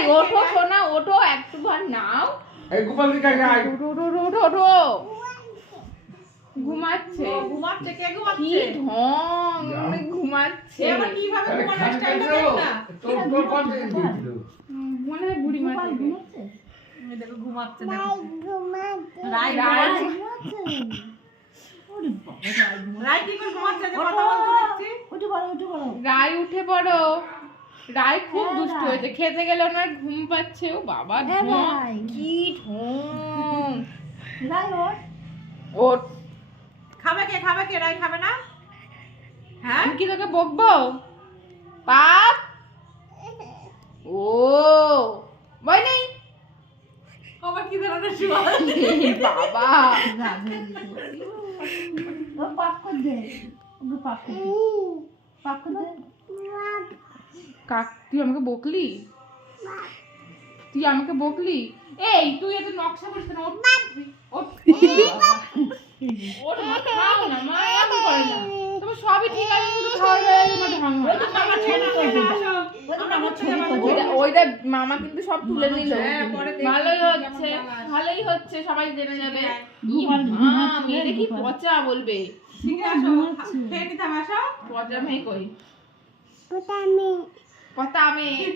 এই ওঠো সোনা, ওঠো একটু ভার নাও। এই গোপাল দিকে আয়। ওঠো ঘুমাচ্ছে। ঘুমাচ্ছে, কে কি ঘুমাচ্ছে? ঢং, উনি ঘুমাচ্ছে। এ আবার কিভাবে ঘুমানোর খালি স্টাইলটা খালি দেখ না। তোর কত দিয়েছিল? মনে হয় বুড়ি মা থেকে। এই দেখো ঘুমাচ্ছে, দেখো। রাই রাই রাই কি করে ঘুমাচ্ছে, যে কথা বলতে দেখছি। রায় উঠে পড়ো। রায় খুব দুষ্ট হয়েছে, খেতে গেলে ওনার ঘুম পাচ্ছে। ও বাবা ঢং, কি ঢং। ওঠ। খাবে কে? রাই খাবে না? হ্যাঁ? আমি কি তোকে বকবো? পাপ। ও ভয় নেই। আবার কি ধরনের শুয়া? বাবা তুই আমাকে বকলি? তুই আমাকে বকলি? এই তুই এত নকশা করিস কেন? ওঠ, ওঠ, ওঠ, মা, খাও না, মা এমন করে না। তবে সবই ঠিক আছে, শুধু খাওয়ার বেলায় তোমার ঢং হয়। মামা ছেড়ে আসো। আমরা হচ্ছে ওইটা মামা কিন্তু সব তুলে নিল। হ্যাঁ, পরে দেখবি ভালোই হচ্ছে, সবাই জেনে যাবে। মেয়েটা কি পচা বলবে? শিখে আসো, খেয়ে নিতে হবে, আসো। পচা মেয়ে কই? পচা মেয়ে।